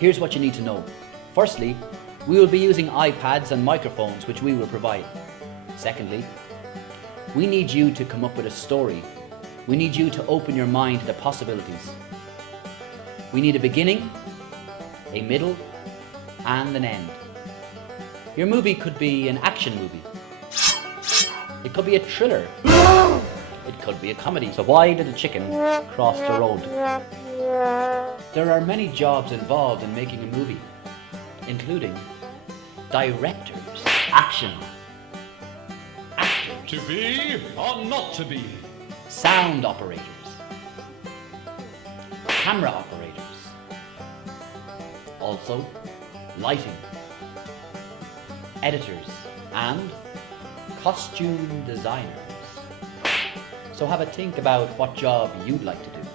Here's what you need to know. Firstly, we will be using iPads and microphones which we will provide. Secondly, we need you to come up with a story. We need you to open your mind to the possibilities. We need a beginning, a middle, and an end. Your movie could be an action movie. It could be a thriller. It could be a comedy. So why did a chicken cross the road? There are many jobs involved in making a movie, including directors, action, actors, To be or not to be? sound operators, camera operators, also lighting, editors, and costume designers. So have a think about what job you'd like to do.